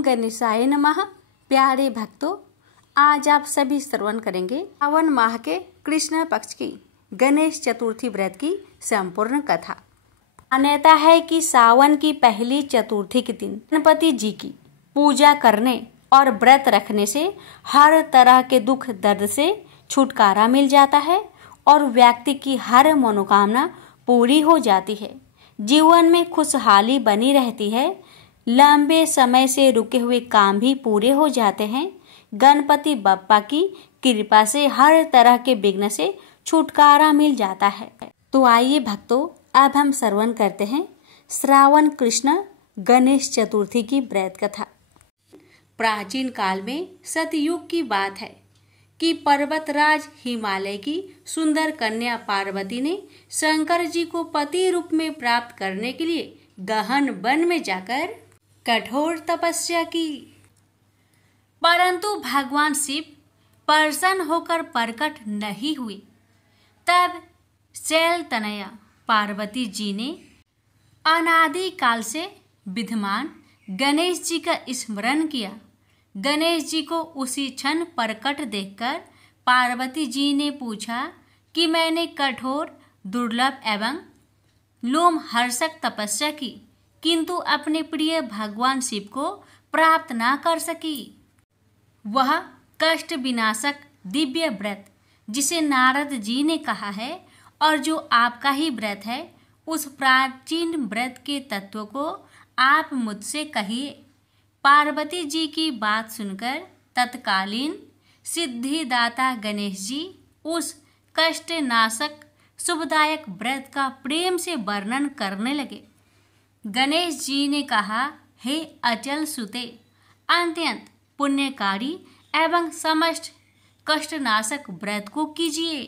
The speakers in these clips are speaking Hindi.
ओम गणेशाय नमः। प्यारे भक्तों, आज आप सभी श्रवण करेंगे सावन माह के कृष्ण पक्ष की गणेश चतुर्थी व्रत की संपूर्ण कथा। मान्यता है कि सावन की पहली चतुर्थी के दिन गणपति जी की पूजा करने और व्रत रखने से हर तरह के दुख दर्द से छुटकारा मिल जाता है और व्यक्ति की हर मनोकामना पूरी हो जाती है। जीवन में खुशहाली बनी रहती है। लंबे समय से रुके हुए काम भी पूरे हो जाते हैं। गणपति बप्पा की कृपा से हर तरह के विघ्न से छुटकारा मिल जाता है। तो आइए भक्तों, अब हम श्रवण करते हैं श्रावण कृष्ण गणेश चतुर्थी की व्रत कथा। प्राचीन काल में सतयुग की बात है कि पर्वतराज हिमालय की सुंदर कन्या पार्वती ने शंकर जी को पति रूप में प्राप्त करने के लिए गहन वन में जाकर कठोर तपस्या की, परंतु भगवान शिव प्रसन्न होकर प्रकट नहीं हुए। तब शैल तनया पार्वती जी ने अनादि काल से विद्यमान गणेश जी का स्मरण किया। गणेश जी को उसी क्षण प्रकट देखकर पार्वती जी ने पूछा कि मैंने कठोर, दुर्लभ एवं लोमहर्षक तपस्या की, किंतु अपने प्रिय भगवान शिव को प्राप्त ना कर सकी। वह कष्ट विनाशक दिव्य व्रत जिसे नारद जी ने कहा है और जो आपका ही व्रत है, उस प्राचीन व्रत के तत्व को आप मुझसे कहिए। पार्वती जी की बात सुनकर तत्कालीन सिद्धिदाता गणेश जी उस कष्टनाशक शुभदायक व्रत का प्रेम से वर्णन करने लगे। गणेश जी ने कहा, हे अचल सुते, अत्यंत पुण्यकारी एवं समस्त कष्टनाशक व्रत को कीजिए।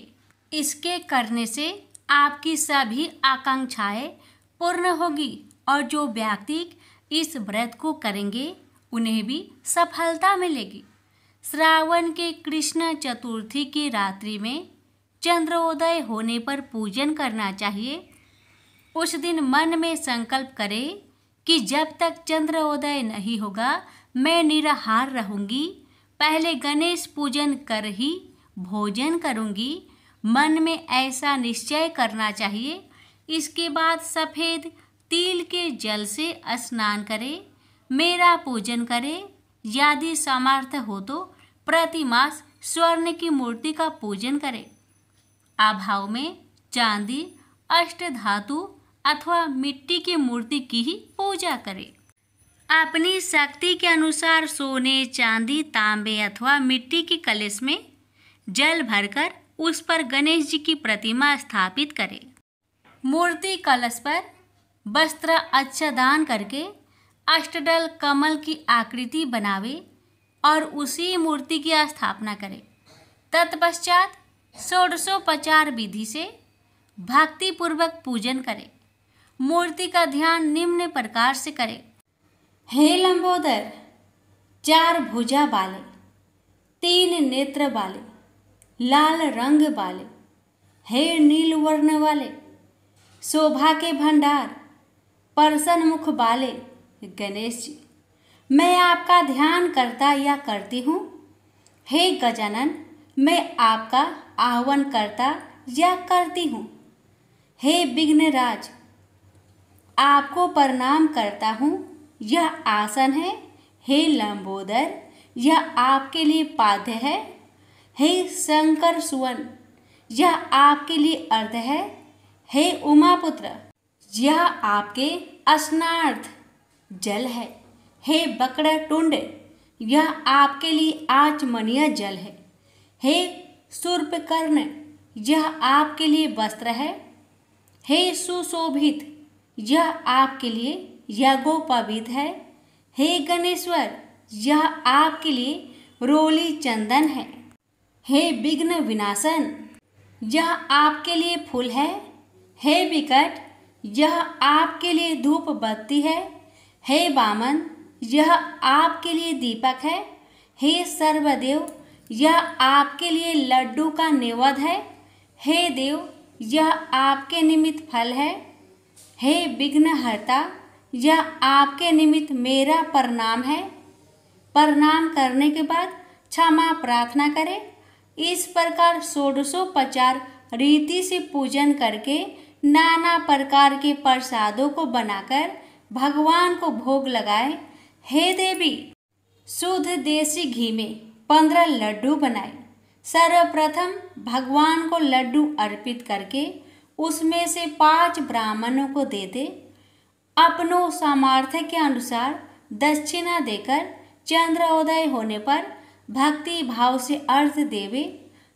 इसके करने से आपकी सभी आकांक्षाएं पूर्ण होगी और जो व्यक्ति इस व्रत को करेंगे उन्हें भी सफलता मिलेगी। श्रावण के कृष्ण चतुर्थी की रात्रि में चंद्रोदय होने पर पूजन करना चाहिए। उस दिन मन में संकल्प करें कि जब तक चंद्रोदय नहीं होगा मैं निराहार रहूंगी। पहले गणेश पूजन कर ही भोजन करूंगी। मन में ऐसा निश्चय करना चाहिए। इसके बाद सफ़ेद तिल के जल से स्नान करें, मेरा पूजन करें। यदि सामर्थ्य हो तो प्रतिमास स्वर्ण की मूर्ति का पूजन करें। अभाव में चांदी, अष्टधातु अथवा मिट्टी की मूर्ति की ही पूजा करें। अपनी शक्ति के अनुसार सोने, चांदी, तांबे अथवा मिट्टी की कलश में जल भरकर उस पर गणेश जी की प्रतिमा स्थापित करें। मूर्ति कलश पर वस्त्र आच्छादन करके अष्टदल कमल की आकृति बनावे और उसी मूर्ति की स्थापना करें। तत्पश्चात षोडशोपचार विधि से भक्तिपूर्वक पूजन करें। मूर्ति का ध्यान निम्न प्रकार से करें। हे लंबोदर, चार भुजा वाले, तीन नेत्र वाले, लाल रंग वाले, हे नील वर्ण वाले, शोभा के भंडार, प्रसन्न मुख वाले गणेश जी, मैं आपका ध्यान करता या करती हूँ। हे गजानन, मैं आपका आह्वान करता या करती हूँ। हे विघ्नराज, आपको प्रणाम करता हूँ। यह आसन है। हे लंबोदर, यह आपके लिए पाद्य है। हे शंकर सुवन, यह आपके लिए अर्घ्य है। हे उमापुत्र, यह आपके स्नानार्थ जल है। हे वक्रतुंड, यह आपके लिए आचमनीय जल है। हे शूर्पकर्ण, यह आपके लिए वस्त्र है। हे सुशोभित, यह आपके लिए यज्ञोपवीत है। हे गणेश्वर, यह आपके लिए रोली चंदन है। हे विघ्न विनाशन, यह आपके लिए फूल है। हे विकट, यह आपके लिए धूप बत्ती है। हे वामन, यह आपके लिए दीपक है। हे सर्वदेव, यह आपके लिए लड्डू का नैवेद्य है। हे देव, यह आपके निमित्त फल है। हे विघ्नहर्ता, यह आपके निमित्त मेरा प्रणाम है। प्रणाम करने के बाद क्षमा प्रार्थना करें। इस प्रकार षोडशोपचार रीति से पूजन करके नाना प्रकार के प्रसादों को बनाकर भगवान को भोग लगाए। हे देवी, शुद्ध देसी घी में 15 लड्डू बनाए। सर्वप्रथम भगवान को लड्डू अर्पित करके उसमें से 5 ब्राह्मणों को दे दे। अपनों सामर्थ्य के अनुसार दक्षिणा देकर चंद्रोदय होने पर भक्ति भाव से अर्घ देवे।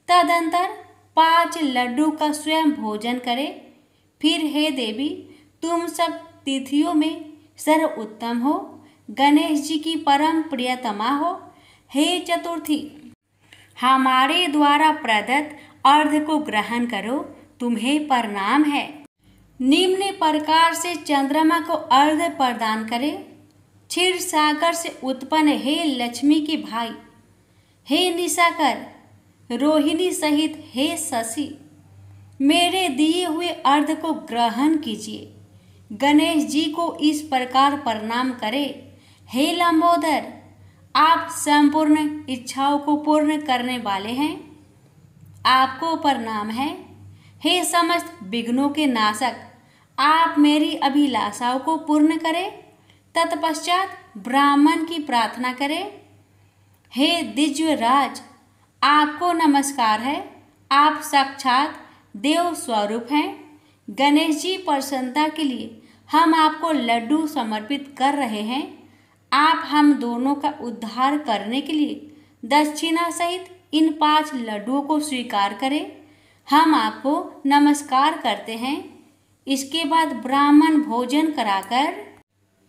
तदंतर 5 लड्डू का स्वयं भोजन करे। फिर हे देवी, तुम सब तिथियों में सर्वोत्तम हो, गणेश जी की परम प्रियतमा हो। हे चतुर्थी, हमारे द्वारा प्रदत्त अर्घ को ग्रहण करो, तुम्हें प्रणाम है। निम्न प्रकार से चंद्रमा को अर्घ प्रदान करे। क्षीर सागर से उत्पन्न हे लक्ष्मी के भाई, हे निशाकर, रोहिणी सहित हे शशि, मेरे दिए हुए अर्घ को ग्रहण कीजिए। गणेश जी को इस प्रकार प्रणाम करे। हे लंबोदर, आप संपूर्ण इच्छाओं को पूर्ण करने वाले हैं, आपको प्रणाम है। हे समस्त विघ्नों के नाशक, आप मेरी अभिलाषाओं को पूर्ण करें। तत्पश्चात ब्राह्मण की प्रार्थना करें। हे दिव्यराज, आपको नमस्कार है, आप साक्षात देव स्वरूप हैं। गणेश जी, प्रसन्नता के लिए हम आपको लड्डू समर्पित कर रहे हैं। आप हम दोनों का उद्धार करने के लिए दक्षिणा सहित इन 5 लड्डुओं को स्वीकार करें। हम आपको नमस्कार करते हैं। इसके बाद ब्राह्मण भोजन कराकर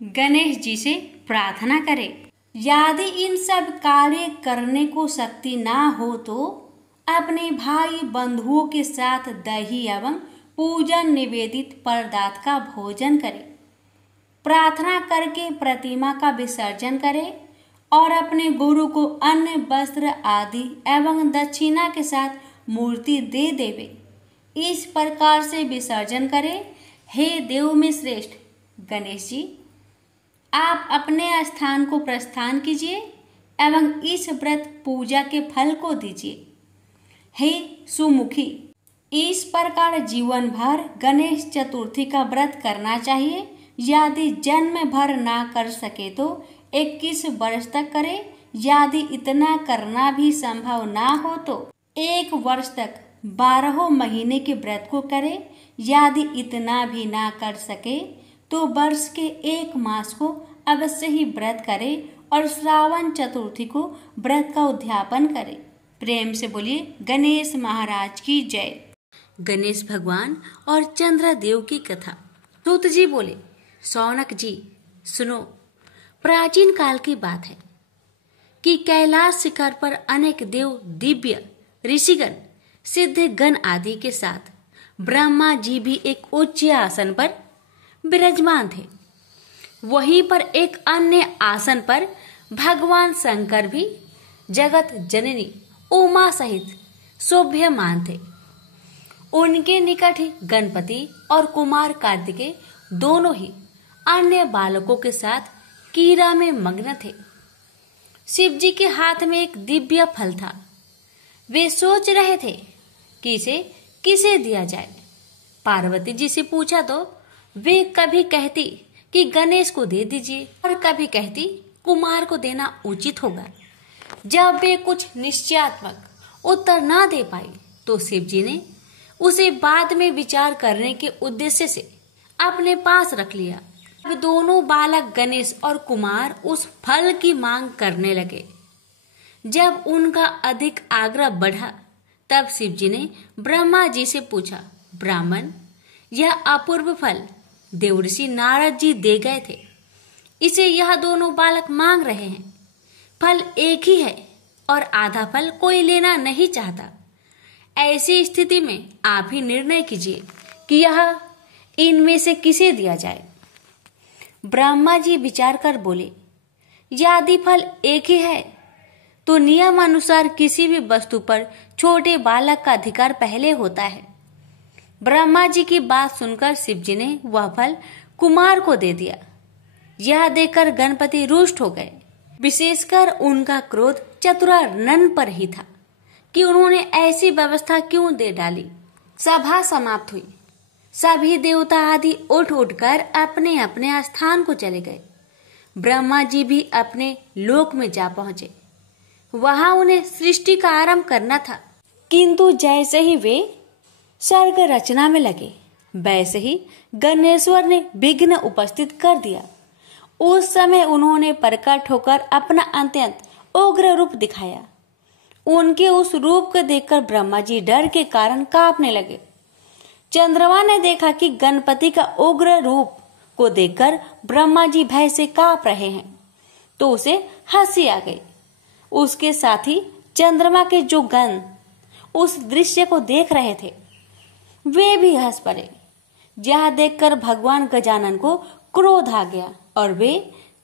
गणेश जी से प्रार्थना करें। यदि इन सब कार्य करने को शक्ति ना हो तो अपने भाई बंधुओं के साथ दही एवं पूजन निवेदित पदार्थ का भोजन करें। प्रार्थना करके प्रतिमा का विसर्जन करें और अपने गुरु को अन्न वस्त्र आदि एवं दक्षिणा के साथ मूर्ति दे देवे। इस प्रकार से विसर्जन करें। हे देव में श्रेष्ठ गणेश जी, आप अपने स्थान को प्रस्थान कीजिए एवं इस व्रत पूजा के फल को दीजिए। हे सुमुखी, इस प्रकार जीवन भर गणेश चतुर्थी का व्रत करना चाहिए। यदि जन्म भर ना कर सके तो 21 वर्ष तक करे। यदि इतना करना भी संभव ना हो तो 1 वर्ष तक 12 महीने के व्रत को करे। यदि इतना भी ना कर सके तो वर्ष के 1 मास को अवश्य ही व्रत करे और श्रावण चतुर्थी को व्रत का उद्यापन करे। प्रेम से बोलिए गणेश महाराज की जय। गणेश भगवान और चंद्रदेव की कथा। सूत जी बोले, शौनक जी सुनो, प्राचीन काल की बात है कि कैलाश शिखर पर अनेक देव, दिव्य ऋषिगण, सिद्ध गण आदि के साथ ब्रह्मा जी भी एक उच्च आसन पर विराजमान थे। वहीं पर एक अन्य आसन पर भगवान शंकर भी जगत जननी उमा सहित शोभ्यमान थे। उनके निकट ही गणपति और कुमार कार्तिकेय दोनों ही अन्य बालकों के साथ कीड़ा में मग्न थे। शिव जी के हाथ में एक दिव्य फल था। वे सोच रहे थे कि इसे किसे दिया जाए। पार्वती जी से पूछा तो वे कभी कहती कि गणेश को दे दीजिए और कभी कहती कुमार को देना उचित होगा। जब वे कुछ निश्चयात्मक उत्तर ना दे पाई तो शिव जी ने उसे बाद में विचार करने के उद्देश्य से अपने पास रख लिया। अब दोनों बालक गणेश और कुमार उस फल की मांग करने लगे। जब उनका अधिक आग्रह बढ़ा तब शिव जी ने ब्रह्मा जी से पूछा, ब्राह्मण, यह अपूर्व फल देवर्षि नारद जी दे गए थे, इसे यह दोनों बालक मांग रहे हैं। फल एक ही है और आधा फल कोई लेना नहीं चाहता। ऐसी स्थिति में आप ही निर्णय कीजिए कि यह इनमें से किसे दिया जाए। ब्रह्मा जी विचार कर बोले, यदि फल एक ही है तो नियम अनुसार किसी भी वस्तु पर छोटे बालक का अधिकार पहले होता है। ब्रह्मा जी की बात सुनकर शिव जी ने वह फल कुमार को दे दिया। यह देखकर गणपति रुष्ट हो गए। विशेषकर उनका क्रोध चतुरानन पर ही था कि उन्होंने ऐसी व्यवस्था क्यों दे डाली। सभा समाप्त हुई। सभी देवता आदि उठ उठकर अपने अपने स्थान को चले गए। ब्रह्मा जी भी अपने लोक में जा पहुंचे। वहां उन्हें सृष्टि का आरंभ करना था, किंतु जैसे ही वे सर्ग रचना में लगे वैसे ही गणेश्वर ने विघ्न उपस्थित कर दिया। उस समय उन्होंने प्रकट होकर अपना अत्यंत उग्र रूप दिखाया। उनके उस रूप को देखकर ब्रह्मा जी डर के कारण कांपने लगे। चंद्रमा ने देखा कि गणपति का उग्र रूप को देखकर ब्रह्मा जी भय से कांप रहे हैं, तो उसे हंसी आ गई। उसके साथ ही चंद्रमा के जो गण उस दृश्य को देख रहे थे वे भी हंस पड़े। यह देखकर भगवान गजानन को क्रोध आ गया और वे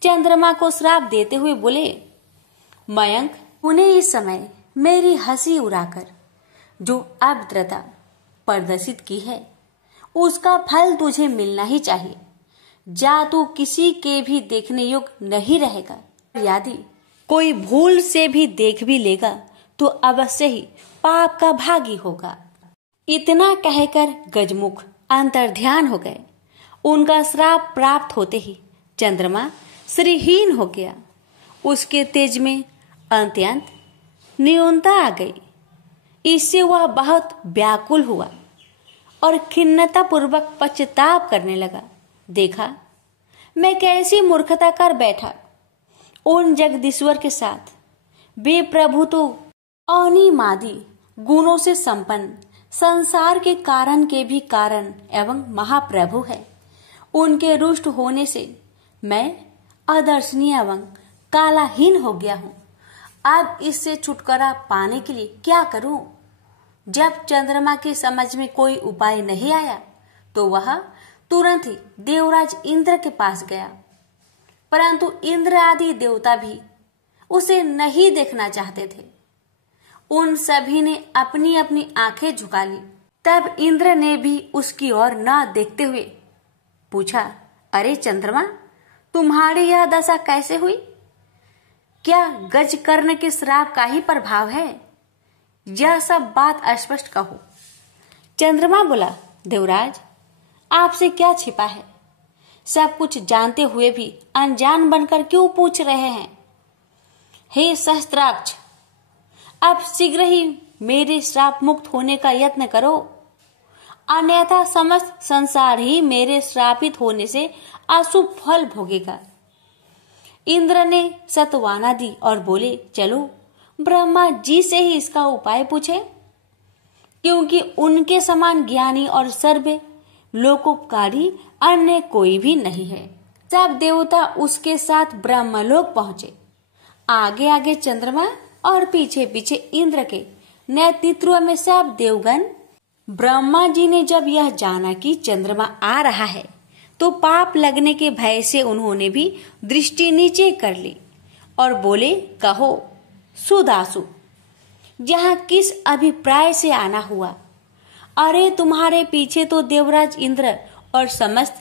चंद्रमा को श्राप देते हुए बोले, मयंक, उन्हें इस समय मेरी हंसी उड़ाकर जो अभद्रता प्रदर्शित की है उसका फल तुझे मिलना ही चाहिए। जा तू किसी के भी देखने योग्य नहीं रहेगा। यदि कोई भूल से भी देख भी लेगा तो अवश्य ही पाप का भागी होगा। इतना कहकर गजमुख अंतर्ध्यान हो गए। उनका श्राप प्राप्त होते ही चंद्रमा श्रीहीन हो गया। उसके तेज में अत्यंत न्यूनता आ गई। इससे वह बहुत व्याकुल हुआ और खिन्नता पूर्वक पश्चाताप करने लगा। देखा मैं कैसी मूर्खता कर बैठा। उन जगदीश्वर के साथ वे प्रभु तो अनिमादि गुणों से संपन्न, संसार के कारण के भी कारण एवं महाप्रभु है। उनके रुष्ट होने से मैं अदर्शनीय एवं कालाहीन हो गया हूँ। अब इससे छुटकारा पाने के लिए क्या करूं? जब चंद्रमा के समझ में कोई उपाय नहीं आया तो वह तुरंत ही देवराज इंद्र के पास गया, परंतु इंद्र आदि देवता भी उसे नहीं देखना चाहते थे। उन सभी ने अपनी अपनी आंखें झुका ली। तब इंद्र ने भी उसकी ओर न देखते हुए पूछा, अरे चंद्रमा, तुम्हारी यह दशा कैसे हुई? क्या गजकर्ण के श्राप का ही प्रभाव है? यह सब बात स्पष्ट कहो। चंद्रमा बोला, देवराज, आपसे क्या छिपा है? सब कुछ जानते हुए भी अनजान बनकर क्यों पूछ रहे हैं? हे सहस्त्राक्ष, अब शीघ्र ही मेरे श्राप मुक्त होने का यत्न करो, अन्यथा समस्त संसार ही मेरे श्रापित होने से अशुभ फल भोगेगा। इंद्र ने सत्वाना दी और बोले, चलो ब्रह्मा जी से ही इसका उपाय पूछे, क्योंकि उनके समान ज्ञानी और सर्व लोकोपकारी अन्य कोई भी नहीं है। सब देवता उसके साथ ब्रह्मलोक पहुंचे। आगे आगे चंद्रमा और पीछे पीछे इंद्र के नेतृत्व में सब देवगण। ब्रह्मा जी ने जब यह जाना कि चंद्रमा आ रहा है तो पाप लगने के भय से उन्होंने भी दृष्टि नीचे कर ली और बोले, कहो सुदासु, यहाँ किस अभिप्राय से आना हुआ? अरे तुम्हारे पीछे तो देवराज इंद्र और समस्त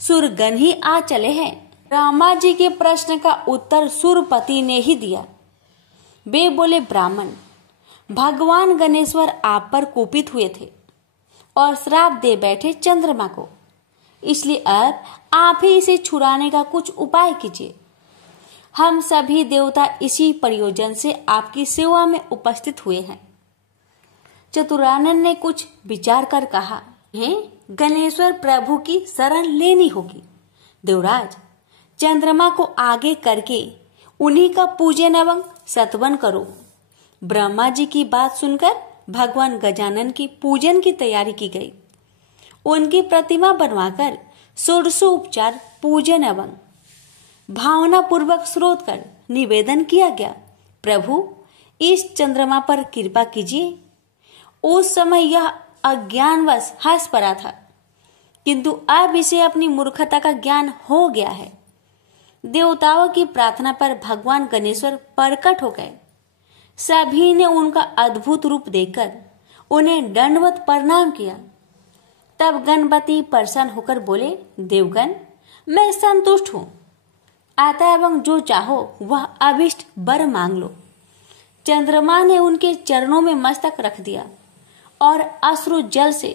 सुरगण ही आ चले हैं। ब्रह्मा जी के प्रश्न का उत्तर सुरपति ने ही दिया। वे बोले, ब्राह्मण, भगवान गणेश्वर आप पर कुपित हुए थे और श्राप दे बैठे चंद्रमा को, इसलिए अब आप ही इसे छुड़ाने का कुछ उपाय कीजिए। हम सभी देवता इसी प्रयोजन से आपकी सेवा में उपस्थित हुए हैं। चतुरानन ने कुछ विचार कर कहा, गणेश्वर प्रभु की शरण लेनी होगी। देवराज, चंद्रमा को आगे करके उन्हीं का पूजन एवं सत्वन करो। ब्रह्मा जी की बात सुनकर भगवान गजानन की पूजन की तैयारी की गई। उनकी प्रतिमा बनवाकर षोडशोपचार पूजन एवं भावना पूर्वक स्रोत कर निवेदन किया गया, प्रभु इस चंद्रमा पर कृपा कीजिए। उस समय यह अज्ञानवश हंस पड़ा था, किंतु अब इसे अपनी मूर्खता का ज्ञान हो गया है। देवताओं की प्रार्थना पर भगवान गणेश्वर प्रकट हो गए। सभी ने उनका अद्भुत रूप देखकर उन्हें दंडवत प्रणाम किया। तब गणपति प्रसन्न होकर बोले, देवगण, मैं संतुष्ट हूँ। आता एवं जो चाहो वह अभिष्ट वर मांग लो। चंद्रमा ने उनके चरणों में मस्तक रख दिया और अश्रु जल से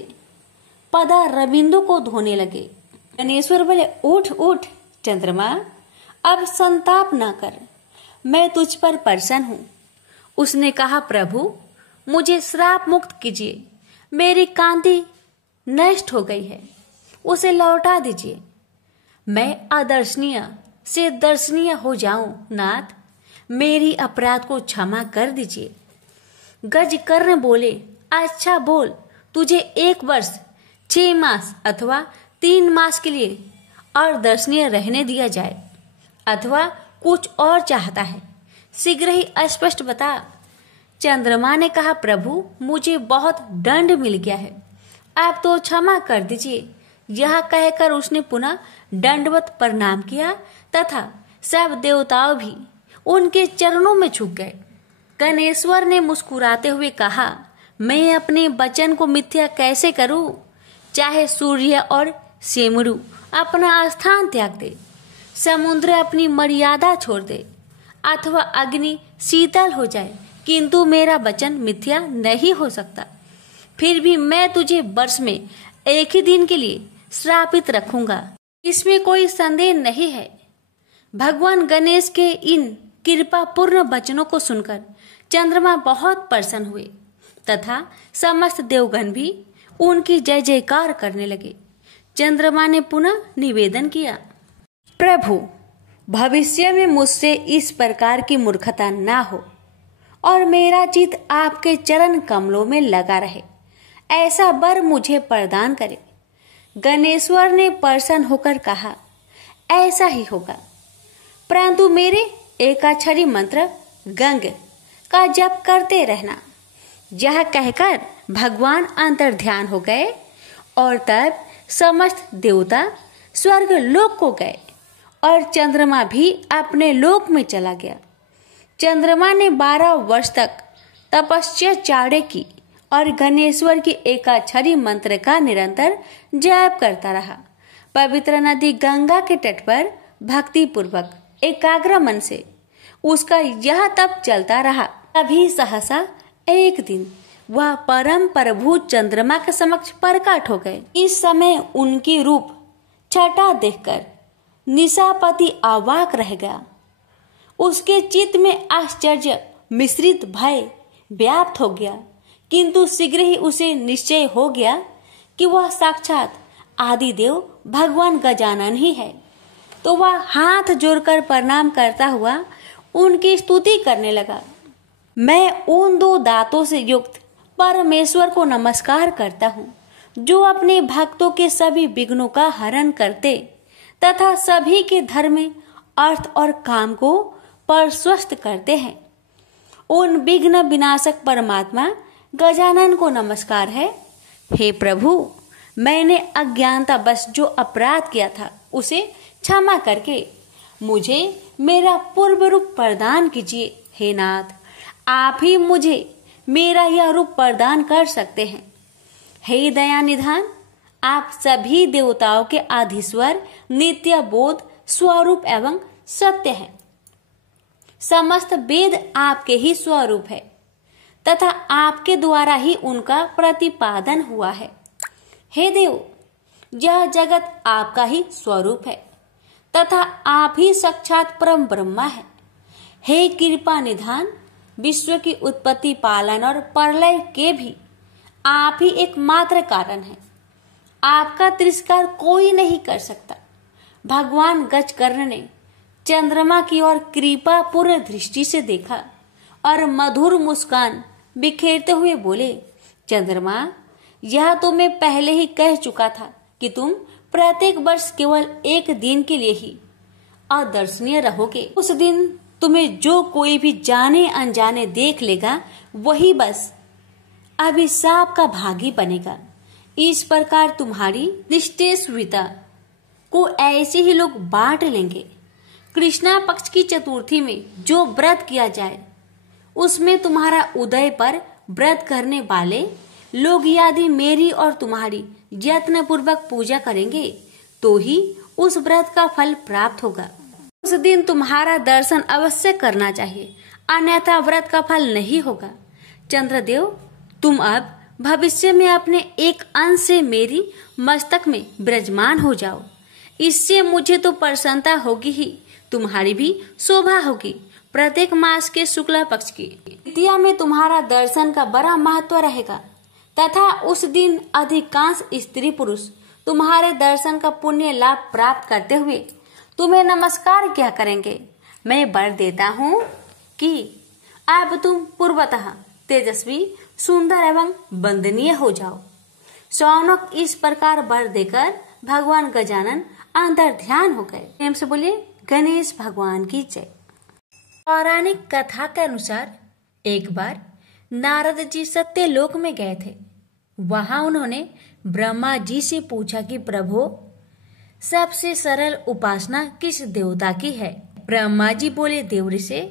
पदा रविंदु को धोने लगे। गणेश्वर बोले, उठ उठ चंद्रमा, अब संताप न कर, मैं तुझ पर प्रसन्न हूँ। उसने कहा, प्रभु मुझे श्राप मुक्त कीजिए, मेरी कांति नष्ट हो गई है, उसे लौटा दीजिए, मैं अदर्शनीय से दर्शनीय हो जाऊं। नाथ, मेरी अपराध को क्षमा कर दीजिए। गजकर्ण बोले, अच्छा बोल, तुझे 1 वर्ष 6 मास अथवा 3 मास के लिए अदर्शनीय रहने दिया जाए, अथवा कुछ और चाहता है, शीघ्र ही स्पष्ट बता। चंद्रमा ने कहा, प्रभु मुझे बहुत दंड मिल गया है, आप तो क्षमा कर दीजिए। यह कहकर उसने पुनः दंडवत प्रणाम किया तथा सब देवताओं भी उनके चरणों में झुक गए। गणेश्वर ने मुस्कुराते हुए कहा, मैं अपने वचन को मिथ्या कैसे करूं? चाहे सूर्य और सेमरू अपना स्थान त्याग दे, समुद्र अपनी मर्यादा छोड़ दे, अथवा अग्नि शीतल हो जाए, किंतु मेरा वचन मिथ्या नहीं हो सकता। फिर भी मैं तुझे वर्ष में 1 ही दिन के लिए श्रापित रखूंगा, इसमें कोई संदेह नहीं है। भगवान गणेश के इन कृपा पूर्ण वचनों को सुनकर चंद्रमा बहुत प्रसन्न हुए तथा समस्त देवगण भी उनकी जय जयकार करने लगे। चंद्रमा ने पुनः निवेदन किया, प्रभु भविष्य में मुझसे इस प्रकार की मूर्खता ना हो और मेरा चित्त आपके चरण कमलों में लगा रहे, ऐसा वर मुझे प्रदान करे। गणेश्वर ने प्रसन्न होकर कहा, ऐसा ही होगा, परंतु मेरे एकाक्षरी मंत्र गंग का जप करते रहना। यह कहकर भगवान अंतर्ध्यान हो गए और तब समस्त देवता स्वर्ग लोक को गए और चंद्रमा भी अपने लोक में चला गया। चंद्रमा ने 12 वर्ष तक तपस्या चाड़े की और गणेश्वर की एकाक्षरी मंत्र का निरंतर जप करता रहा। पवित्र नदी गंगा के तट पर भक्ति पूर्वक एकाग्र मन से उसका यह तप चलता रहा। अभी सहसा एक दिन वह परम प्रभु चंद्रमा के समक्ष प्रकट हो गए। इस समय उनकी रूप छटा देखकर निशापति अवाक रह गया। उसके चित्त में आश्चर्य मिश्रित भय व्याप्त हो गया, किंतु शीघ्र ही उसे निश्चय हो गया कि वह साक्षात आदिदेव भगवान गजानन ही है। तो वह हाथ जोड़कर प्रणाम करता हुआ उनकी स्तुति करने लगा। मैं उन 2 दांतों से युक्त परमेश्वर को नमस्कार करता हूँ, जो अपने भक्तों के सभी विघ्नों का हरण करते तथा सभी के धर्म, अर्थ और काम को प्रशस्त करते हैं। उन विघ्न विनाशक परमात्मा गजानन को नमस्कार है। हे प्रभु, मैंने अज्ञानता बस जो अपराध किया था उसे क्षमा करके मुझे मेरा पूर्व रूप प्रदान कीजिए। हे नाथ, आप ही मुझे मेरा यह रूप प्रदान कर सकते हैं। हे दया निधान, आप सभी देवताओं के आधीश्वर, नित्य बोध स्वरूप एवं सत्य हैं। समस्त वेद आपके ही स्वरूप है तथा आपके द्वारा ही उनका प्रतिपादन हुआ है। हे देव, यह जगत आपका ही स्वरूप है तथा आप ही साक्षात परम ब्रह्मा है। हे कृपा निधान, विश्व की उत्पत्ति, पालन और प्रलय के भी आप ही एकमात्र कारण है। आपका तिरस्कार कोई नहीं कर सकता। भगवान गजकर्ण ने चंद्रमा की ओर कृपा पूर्ण दृष्टि से देखा और मधुर मुस्कान बिखेरते हुए बोले, चंद्रमा, यह तो मैं पहले ही कह चुका था कि तुम प्रत्येक वर्ष केवल 1 दिन के लिए ही अदर्शनीय रहोगे। उस दिन तुम्हें जो कोई भी जाने अनजाने देख लेगा वही बस अभिशाप का भागी बनेगा। इस प्रकार तुम्हारी निष्ठेयता को ऐसे ही लोग बांट लेंगे। कृष्णा पक्ष की चतुर्थी में जो व्रत किया जाए उसमें तुम्हारा उदय पर व्रत करने वाले लोग यदि मेरी और तुम्हारी यत्न पूर्वक पूजा करेंगे तो ही उस व्रत का फल प्राप्त होगा। उस दिन तुम्हारा दर्शन अवश्य करना चाहिए, अन्यथा व्रत का फल नहीं होगा। चंद्रदेव, तुम अब भविष्य में अपने एक अंश से मेरी मस्तक में विराजमान हो जाओ। इससे मुझे तो प्रसन्नता होगी ही, तुम्हारी भी शोभा होगी। प्रत्येक मास के शुक्ला पक्ष की तृतीया में तुम्हारा दर्शन का बड़ा महत्व रहेगा तथा उस दिन अधिकांश स्त्री पुरुष तुम्हारे दर्शन का पुण्य लाभ प्राप्त करते हुए तुम्हें नमस्कार क्या करेंगे। मैं वर देता हूँ कि अब तुम पूर्वतः तेजस्वी, सुंदर एवं वंदनीय हो जाओ। शौनक इस प्रकार वर देकर भगवान गजानन अंतर ध्यान हो गए। प्रेम से बोलिए गणेश भगवान की जय। पौराणिक कथा के अनुसार एक बार नारद जी सत्यलोक में गए थे। वहां उन्होंने ब्रह्मा जी से पूछा कि प्रभु, सबसे सरल उपासना किस देवता की है। ब्रह्मा जी बोले, देव ऋषि,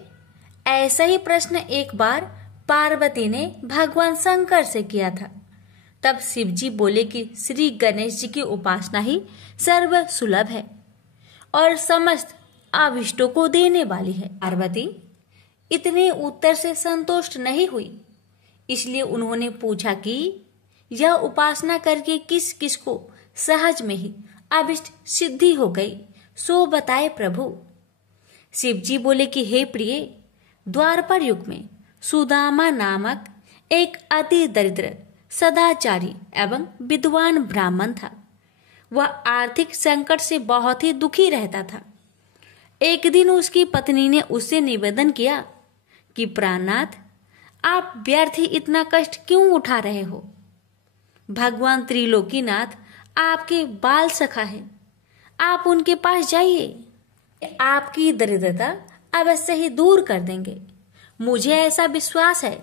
ऐसा ही प्रश्न एक बार पार्वती ने भगवान शंकर से किया था। तब शिव जी बोले कि श्री गणेश जी की उपासना ही सर्व सुलभ है और समस्त अभिष्टों को देने वाली है। पार्वती इतने उत्तर से संतुष्ट नहीं हुई, इसलिए उन्होंने पूछा कि यह उपासना करके किस किस को सहज में ही अभिष्ट सिद्धि हो गई, सो बताए प्रभु। शिव जी बोले कि हे प्रिय, द्वापर युग में सुदामा नामक एक अति दरिद्र, सदाचारी एवं विद्वान ब्राह्मण था। वह आर्थिक संकट से बहुत ही दुखी रहता था। एक दिन उसकी पत्नी ने उससे निवेदन किया कि प्राणनाथ, आप व्यर्थ ही इतना कष्ट क्यों उठा रहे हो। भगवान त्रिलोकीनाथ आपके बाल सखा है, आप उनके पास जाइए, आपकी दरिद्रता अवश्य ही दूर कर देंगे। मुझे ऐसा विश्वास है।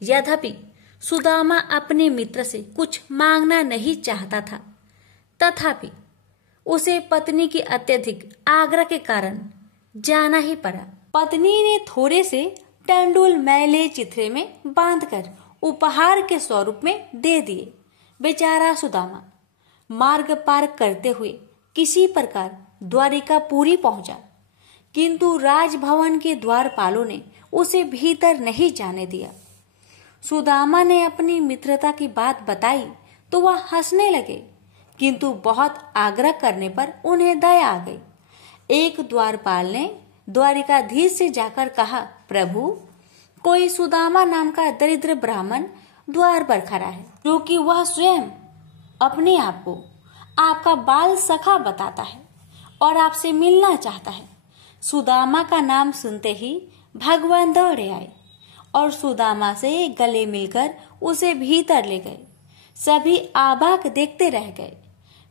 यद्यपि सुदामा अपने मित्र से कुछ मांगना नहीं चाहता था, तथापि उसे पत्नी की अत्यधिक आग्रह के कारण जाना ही पड़ा। पत्नी ने थोड़े से टंडूल मैले चिथड़े में बांधकर उपहार के स्वरूप में दे दिए। बेचारा सुदामा मार्ग पार करते हुए किसी प्रकार द्वारिकापुरी पहुंचा, किंतु राजभवन के द्वारपालों ने उसे भीतर नहीं जाने दिया। सुदामा ने अपनी मित्रता की बात बताई तो वह हंसने लगे, किंतु बहुत आग्रह करने पर उन्हें दया आ गई। एक द्वारपाल ने द्वारिकाधीश से जाकर कहा, प्रभु, कोई सुदामा नाम का दरिद्र ब्राह्मण द्वार पर खड़ा है, जो कि वह स्वयं अपने आप को आपका बाल सखा बताता है और आपसे मिलना चाहता है। सुदामा का नाम सुनते ही भगवान दौड़े आए और सुदामा से गले मिलकर उसे भीतर ले गए। सभी आबाक देखते रह गए।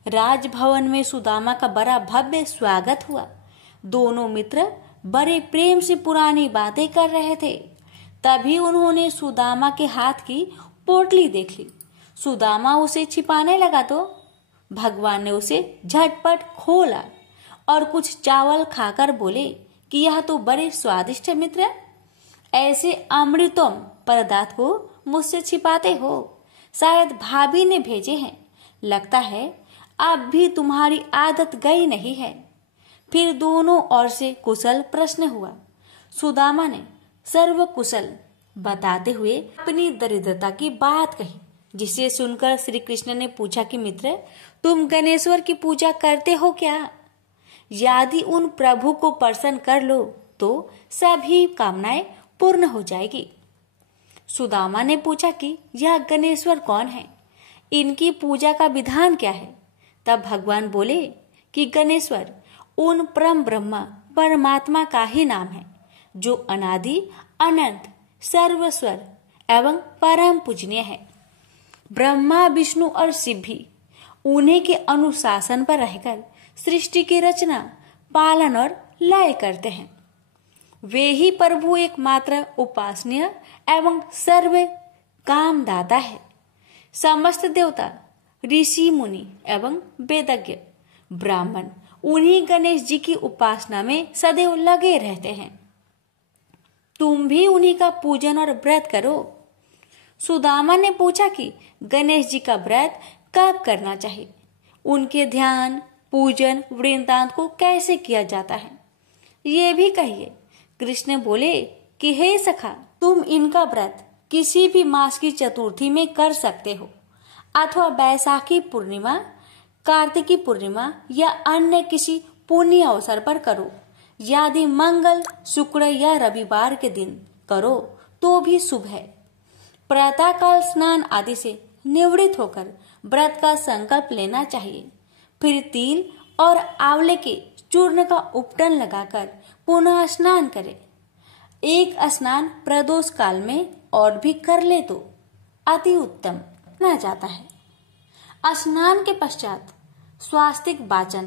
राजभवन में सुदामा का बड़ा भव्य स्वागत हुआ। दोनों मित्र बड़े प्रेम से पुरानी बातें कर रहे थे। तभी उन्होंने सुदामा के हाथ की पोटली देख ली। सुदामा उसे छिपाने लगा तो भगवान ने उसे झटपट खोला और कुछ चावल खाकर बोले कि यह तो बड़े स्वादिष्ट है मित्र, ऐसे अमृतम पदार्थ को मुझसे छिपाते हो। शायद भाभी ने भेजे हैं, लगता है अब भी तुम्हारी आदत गई नहीं है। फिर दोनों ओर से कुशल प्रश्न हुआ। सुदामा ने सर्व कुशल बताते हुए अपनी दरिद्रता की बात कही, जिसे सुनकर श्री कृष्ण ने पूछा कि मित्र, तुम गणेश्वर की पूजा करते हो क्या? यदि उन प्रभु को प्रसन्न कर लो तो सभी कामनाएं पूर्ण हो जाएगी। सुदामा ने पूछा कि यह गणेश्वर कौन है, इनकी पूजा का विधान क्या है? तब भगवान बोले कि गणेश्वर उन परम ब्रह्मा परमात्मा का ही नाम है, जो अनादि अनंत सर्वस्वर एवं परम पूजनीय है। ब्रह्मा, विष्णु और शिव भी उन्हीं के अनुशासन पर रहकर सृष्टि की रचना, पालन और लय करते हैं। वे ही प्रभु एकमात्र उपासनीय एवं सर्व कामदाता है। समस्त देवता, ऋषि मुनि एवं वेदज्ञ ब्राह्मण उन्हीं गणेश जी की उपासना में सदैव लगे रहते हैं। तुम भी उन्हीं का पूजन और व्रत करो। सुदामा ने पूछा कि गणेश जी का व्रत कब करना चाहिए, उनके ध्यान, पूजन वृंतांत को कैसे किया जाता है। ये भी कहिए। कृष्ण बोले कि हे सखा, तुम इनका व्रत किसी भी मास की चतुर्थी में कर सकते हो, अथवा बैसाखी पूर्णिमा, कार्तिकी पूर्णिमा या अन्य किसी पुण्य अवसर पर करो। यदि मंगल, शुक्र या रविवार के दिन करो तो भी शुभ है। प्रातःकाल स्नान आदि से निवृत्त होकर व्रत का संकल्प लेना चाहिए। फिर तिल और आंवले के चूर्ण का उपटन लगाकर पुनः स्नान करें। एक स्नान प्रदोष काल में और भी कर ले तो अति उत्तम माना जाता है। स्नान के पश्चात स्वास्तिक वाचन,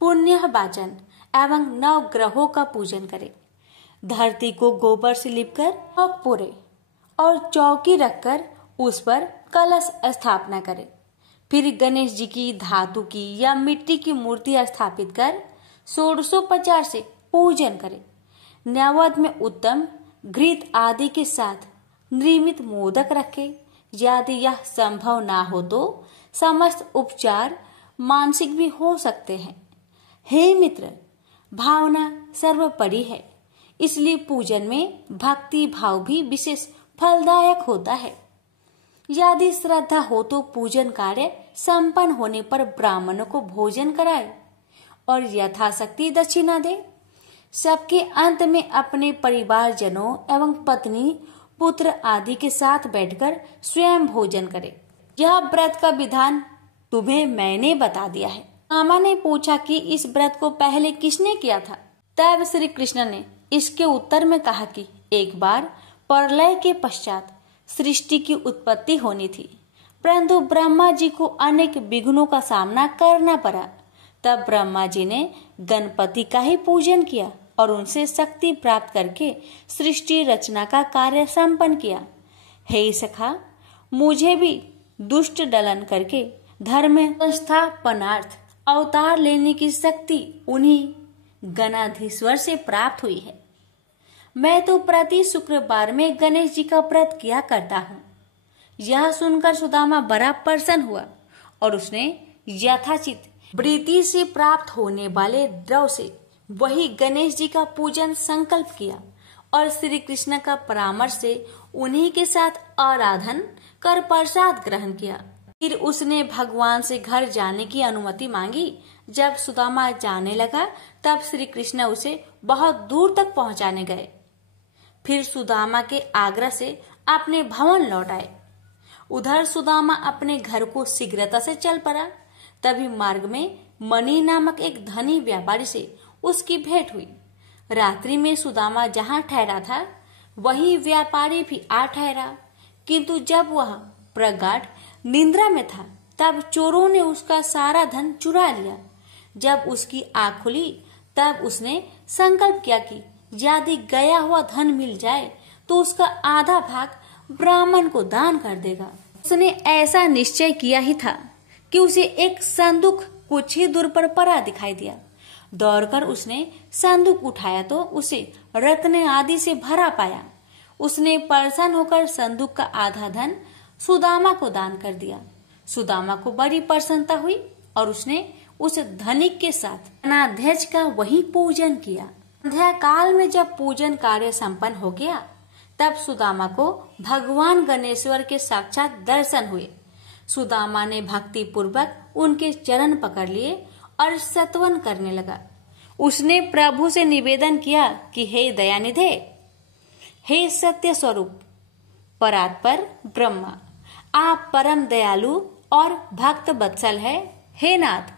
पुण्य वाचन एवं नवग्रहों का पूजन करें। धरती को गोबर से लिपकर चौक पूरे और चौकी रखकर उस पर कलश स्थापना करें। फिर गणेश जी की धातु की या मिट्टी की मूर्ति स्थापित कर षोडशोपचार से पूजन करें। नैवेद्य में उत्तम घृत आदि के साथ निर्मित मोदक रखें। यदि यह संभव ना हो तो समस्त उपचार मानसिक भी हो सकते हैं। हे मित्र, भावना सर्वोपरि है, इसलिए पूजन में भक्ति भाव भी विशेष फलदायक होता है। यदि श्रद्धा हो तो पूजन कार्य संपन्न होने पर ब्राह्मणों को भोजन कराए और यथाशक्ति दक्षिणा दे। सबके अंत में अपने परिवारजनों एवं पत्नी, पुत्र आदि के साथ बैठकर स्वयं भोजन करे। यह व्रत का विधान तुम्हें मैंने बता दिया है। मामा ने पूछा कि इस व्रत को पहले किसने किया था? तब श्री कृष्ण ने इसके उत्तर में कहा कि एक बार प्रलय के पश्चात सृष्टि की उत्पत्ति होनी थी, परंतु ब्रह्मा जी को अनेक विघ्नों का सामना करना पड़ा। तब ब्रह्मा जी ने गणपति का ही पूजन किया और उनसे शक्ति प्राप्त करके सृष्टि रचना का कार्य संपन्न किया। हे सखा, मुझे भी दुष्ट दलन करके धर्म संस्थापनार्थ अवतार लेने की शक्ति उन्हीं गणाधीश्वर से प्राप्त हुई है। मैं तो प्रति शुक्रवार में गणेश जी का व्रत किया करता हूँ। यह सुनकर सुदामा बड़ा प्रसन्न हुआ और उसने यथाचित वृत्ति से प्राप्त होने वाले द्रव्य से वही गणेश जी का पूजन संकल्प किया और श्री कृष्ण का परामर्श से उन्हीं के साथ आराधन कर प्रसाद ग्रहण किया। फिर उसने भगवान से घर जाने की अनुमति मांगी। जब सुदामा जाने लगा तब श्री कृष्ण उसे बहुत दूर तक पहुंचाने गए। फिर सुदामा के आग्रह से अपने भवन लौट आए। उधर सुदामा अपने घर को शीघ्रता से चल पड़ा। तभी मार्ग में मणि नामक एक धनी व्यापारी से उसकी भेंट हुई। रात्रि में सुदामा जहाँ ठहरा था वही व्यापारी भी आ ठहरा, किंतु जब वह प्रगाढ़ निद्रा में था तब चोरों ने उसका सारा धन चुरा लिया। जब उसकी आँख खुली तब उसने संकल्प किया कि यदि गया हुआ धन मिल जाए तो उसका आधा भाग ब्राह्मण को दान कर देगा। उसने ऐसा निश्चय किया ही था कि उसे एक संदूक कुछ ही दूर पर पड़ा दिखाई दिया। दौड़कर उसने संदूक उठाया तो उसे रत्न आदि से भरा पाया। उसने प्रसन्न होकर संदूक का आधा धन सुदामा को दान कर दिया। सुदामा को बड़ी प्रसन्नता हुई और उसने उस धनिक के साथ गणाध्यक्ष का वही पूजन किया। संध्या काल में जब पूजन कार्य संपन्न हो गया तब सुदामा को भगवान गणेश्वर के साक्षात दर्शन हुए। सुदामा ने भक्ति पूर्वक उनके चरण पकड़ लिए और स्तवन करने लगा। उसने प्रभु से निवेदन किया कि हे दयानिधे, हे सत्य स्वरूप परात्पर ब्रह्मा, आप परम दयालु और भक्त वत्सल है। हे नाथ,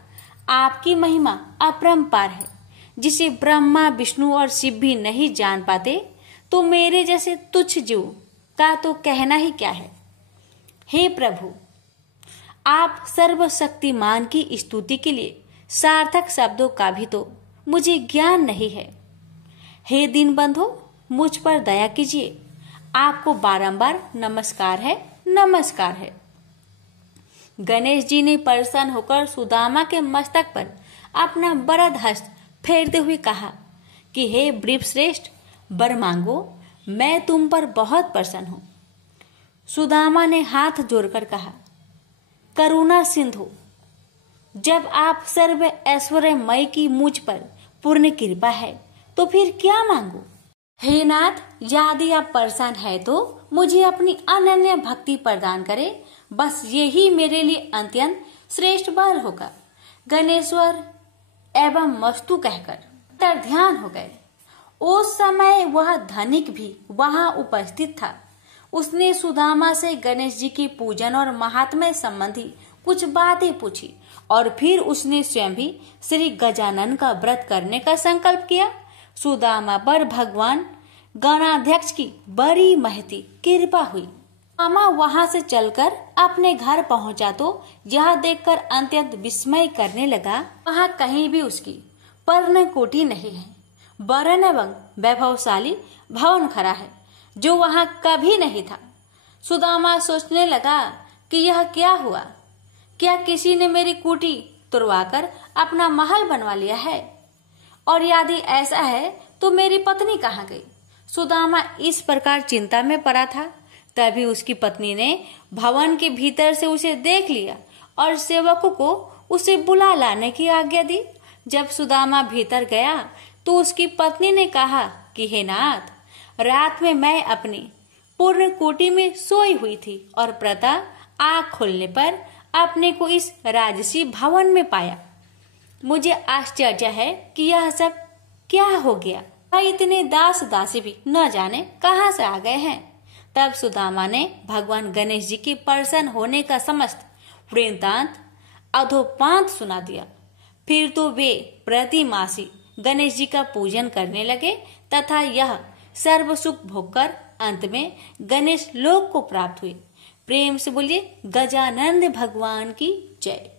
आपकी महिमा अपरंपार है, जिसे ब्रह्मा, विष्णु और शिव भी नहीं जान पाते, तो मेरे जैसे तुच्छ जीव का तो कहना ही क्या है। हे प्रभु, आप सर्वशक्तिमान की स्तुति के लिए सार्थक शब्दों का भी तो मुझे ज्ञान नहीं है। हे दीनबंधु, मुझ पर दया कीजिए। आपको बारंबार नमस्कार है, नमस्कार है। गणेश जी ने प्रसन्न होकर सुदामा के मस्तक पर अपना वरद हस्त फेरते हुए कहा कि हे वृषश्रेष्ठ, वर मांगो, मैं तुम पर बहुत प्रसन्न हूं। सुदामा ने हाथ जोड़कर कहा, करुणा सिंधु, जब आप सर्व ऐश्वर्यमय की मुझ पर पूर्ण कृपा है तो फिर क्या मांगू? हे नाथ, यदि आप परेशान है तो मुझे अपनी अनन्य भक्ति प्रदान करे, बस यही मेरे लिए अत्यंत श्रेष्ठ वर होगा। गणेश्वर एवं मस्तु कहकर तर ध्यान हो गए। उस समय वह धनिक भी वहां उपस्थित था। उसने सुदामा से गणेश जी के पूजन और महात्म्य संबंधी कुछ बातें पूछी और फिर उसने स्वयं भी श्री गजानन का व्रत करने का संकल्प किया। सुदामा पर भगवान गणाध्यक्ष की बड़ी महती कृपा हुई। मामा वहां से चलकर अपने घर पहुंचा तो यह देखकर अत्यंत विस्मय करने लगा, वहां कहीं भी उसकी पर्णकुटी नहीं है, वरन एवं वैभवशाली भवन खड़ा है जो वहां कभी नहीं था। सुदामा सोचने लगा कि यह क्या हुआ, क्या किसी ने मेरी कुटी तुड़वाकर अपना महल बनवा लिया है? और यदि ऐसा है तो मेरी पत्नी कहाँ गई? सुदामा इस प्रकार चिंता में पड़ा था। तभी उसकी पत्नी ने भवन के भीतर से उसे देख लिया और सेवकों को उसे बुला लाने की आज्ञा दी। जब सुदामा भीतर गया तो उसकी पत्नी ने कहा कि हे नाथ, रात में मैं अपनी पूर्ण कोटि में सोई हुई थी और प्रातः आँख खोलने पर अपने को इस राजसी भवन में पाया। मुझे आश्चर्य है कि यह सब क्या हो गया। इतने दास दासी भी न जाने कहां से आ गए हैं। तब सुदामा ने भगवान गणेश जी के प्रसन्न होने का समस्त वृत्तांत अधोपांत सुना दिया। फिर तो वे प्रतिमासी गणेश जी का पूजन करने लगे तथा यह सर्व सुख भोगकर अंत में गणेश लोक को प्राप्त हुए। प्रेम से बोलिए गजानंद भगवान की जय।